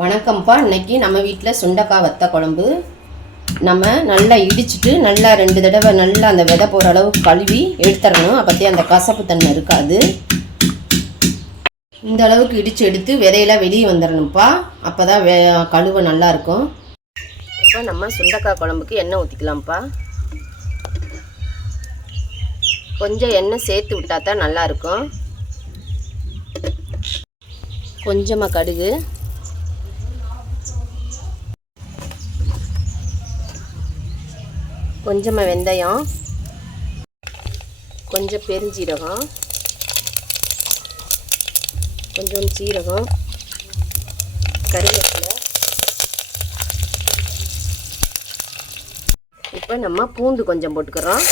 வணக்கம்ப்பா. இன்றைக்கி நம்ம வீட்டில் சுண்டக்காய் வத்த குழம்பு. நம்ம நல்லா இடிச்சிட்டு நல்லா 2 தடவை நல்லா அந்த விதை போகிற அளவுக்கு கழுவி எடுத்துடணும். அப்போத்தே அந்த கசப்பு தன்மை இருக்காது. இந்த அளவுக்கு இடித்து எடுத்து விதையெல்லாம் வெளியே வந்துடணும்ப்பா. அப்போ தான் கழுவ நல்லாயிருக்கும். இப்போ நம்ம சுண்டக்காய் குழம்புக்கு எண்ணெய் ஊற்றிக்கலாம்ப்பா. கொஞ்சம் எண்ணெய் சேர்த்து விட்டால் தான் நல்லாயிருக்கும். கொஞ்சமாக கடுகு, கொஞ்சமாக வெந்தயம், கொஞ்சம் பெருஞ்சீரகம், கொஞ்சம் சீரகம், கருவேப்பிலை. இப்போ நம்ம பூண்டு கொஞ்சம் போட்டுக்கிறோம்.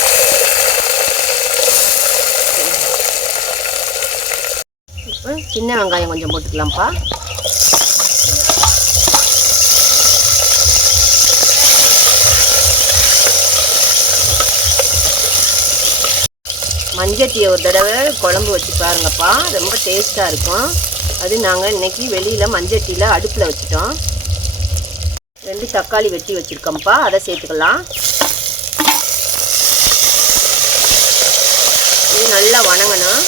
இப்போ சின்ன வெங்காயம் கொஞ்சம் போட்டுக்கலாம்ப்பா. மஞ்சட்டியை ஒரு தடவை குழம்பு வச்சு பாருங்கப்பா, ரொம்ப டேஸ்ட்டாக இருக்கும். அது நாங்கள் இன்றைக்கி வெளியில் மஞ்சட்டியில் அடுப்பில் வச்சுட்டோம். 2 தக்காளி வெட்டி வச்சுருக்கோம்ப்பா, அதை சேர்த்துக்கலாம். இது நல்லா வணங்கணும்.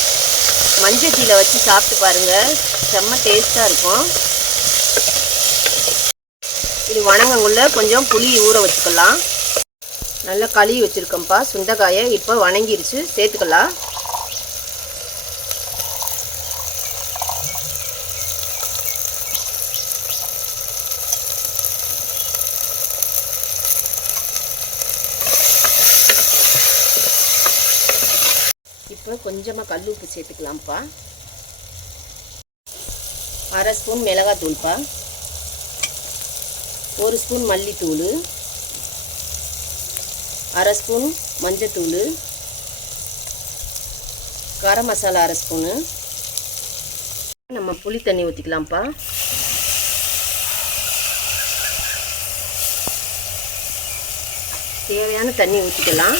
மஞ்சட்டியில் வச்சு சாப்பிட்டு பாருங்கள், செம்ம டேஸ்ட்டாக இருக்கும். இது வணங்கக்குள்ள கொஞ்சம் புளி ஊற வச்சுக்கலாம். நல்லா கழுவி வச்சுருக்கோம்ப்பா சுண்டைக்காயை. இப்போ வணங்கிருச்சு, சேர்த்துக்கலாம். இப்போ கொஞ்சமாக கல் உப்பு சேர்த்துக்கலாம்ப்பா. 1/2 ஸ்பூன் மிளகாத்தூள்ப்பா, 1 ஸ்பூன் மல்லித்தூள், 1/2 ஸ்பூன் மஞ்சத்தூள், கரம் மசாலா 1/2 ஸ்பூனு. நம்ம புளி தண்ணி ஊற்றிக்கலாம்ப்பா. தேவையான தண்ணி ஊற்றிக்கலாம்.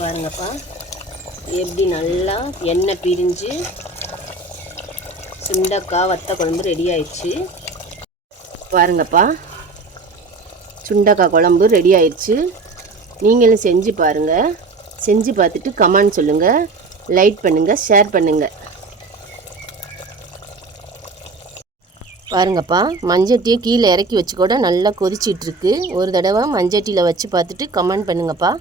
பாருங்கப்பா எப்படி நல்லா எண்ணெய் பிரிஞ்சு சுண்டக்காய் வத்த குழம்பு ரெடி ஆயிடுச்சு. பாருங்கப்பா, சுண்டக்காய் குழம்பு ரெடி ஆயிடுச்சு. நீங்களும் செஞ்சு பாருங்கள். செஞ்சு பார்த்துட்டு கமெண்ட் சொல்லுங்கள், லைக் பண்ணுங்கள், ஷேர் பண்ணுங்கள். பாருங்கப்பா, மஞ்சட்டியை கீழே இறக்கி வச்சு கூட நல்லா கொதிச்சிட்ருக்கு. ஒரு தடவை மஞ்சட்டியில் வச்சு பார்த்துட்டு கமெண்ட் பண்ணுங்கப்பா.